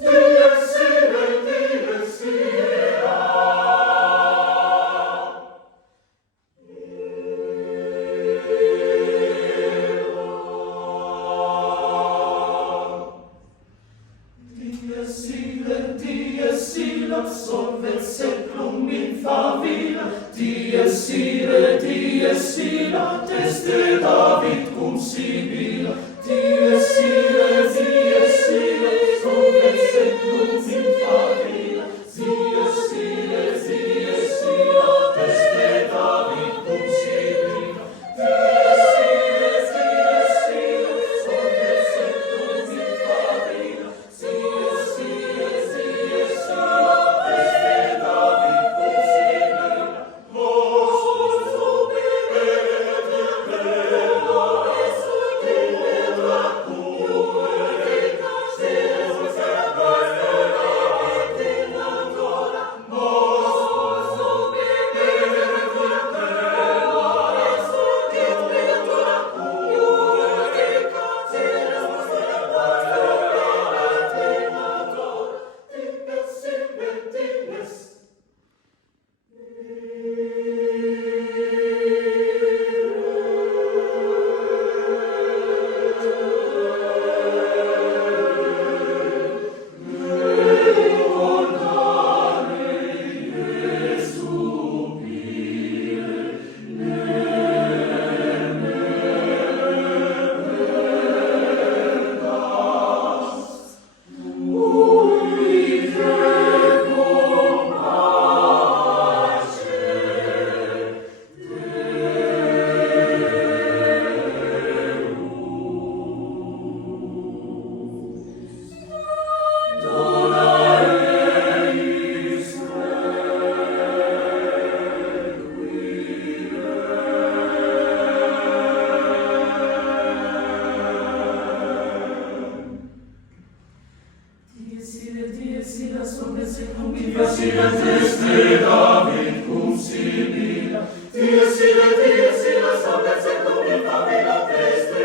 Dies ira. Dies ira, solvet seclum in favilla. Dies ira, teste David cum Sibilla. Dies ira, solvet seclum in favilla. Dies ira, teste David cum Sibilla. Dies ira, solvet seclum in favilla. Dies ira, teste David cum Sibilla. Vos subimete bella, et succedra puerica, Deus abastera attenatora. Vos subimete bella, et succedra puerica, Deus abastera attenatora. Dies ira, solvet seclum in favilla. Teste David cum Sibilla. Dies ira, solvet seclum in favilla. Teste